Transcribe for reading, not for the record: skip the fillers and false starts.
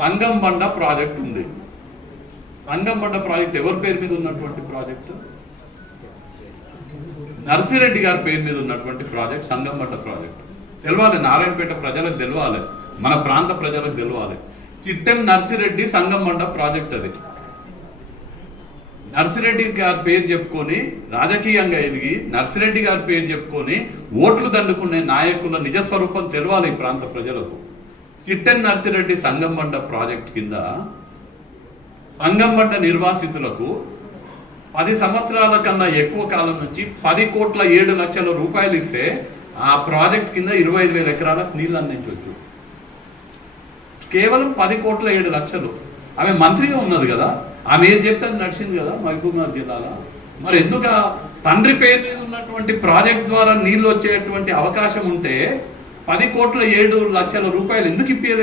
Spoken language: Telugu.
సంగంబండ ప్రాజెక్ట్ ఉంది. సంగంబండ ప్రాజెక్ట్ ఎవరి పేరు మీద ఉన్నటువంటి ప్రాజెక్టు? నర్సిరెడ్డి గారి పేరు మీద ఉన్నటువంటి ప్రాజెక్ట్ సంగంబండ ప్రాజెక్ట్. తెలవాలి, నారాయణపేట ప్రజలకు తెలవాలి, మన ప్రాంత ప్రజలకు తెలవాలి. చిట్టెం నర్సిరెడ్డి సంగంబండ ప్రాజెక్ట్ అది. నర్సిరెడ్డి గారి పేరు చెప్పుకొని రాజకీయంగా ఎదిగి నర్సిరెడ్డి గారి పేరు చెప్పుకొని ఓట్లు దండుకునే నాయకుల నిజస్వరూపం తెలవాలి ఈ ప్రాంత ప్రజలకు. చిట్టెం నర్సిరెడ్డి సంగంబండ ప్రాజెక్ట్ కింద సంగంబండ నిర్వాసితులకు 10 సంవత్సరాల కన్నా ఎక్కువ కాలం నుంచి 10,07,00,000 రూపాయలు ఇస్తే ఆ ప్రాజెక్ట్ కింద 25,000 ఎకరాలకు నీళ్ళు అందించవచ్చు. కేవలం 10,07,00,000. ఆమె మంత్రిగా ఉన్నది కదా, ఆమె ఏది చెప్తే నడిచింది కదా మహబూబ్నగర్ జిల్లాలో. మరి ఎందుకు తండ్రి పేరు మీద ఉన్నటువంటి ప్రాజెక్ట్ ద్వారా నీళ్ళు వచ్చేటువంటి అవకాశం ఉంటే 10,07,00,000 రూపాయలు ఎందుకు ఇప్పలేదు?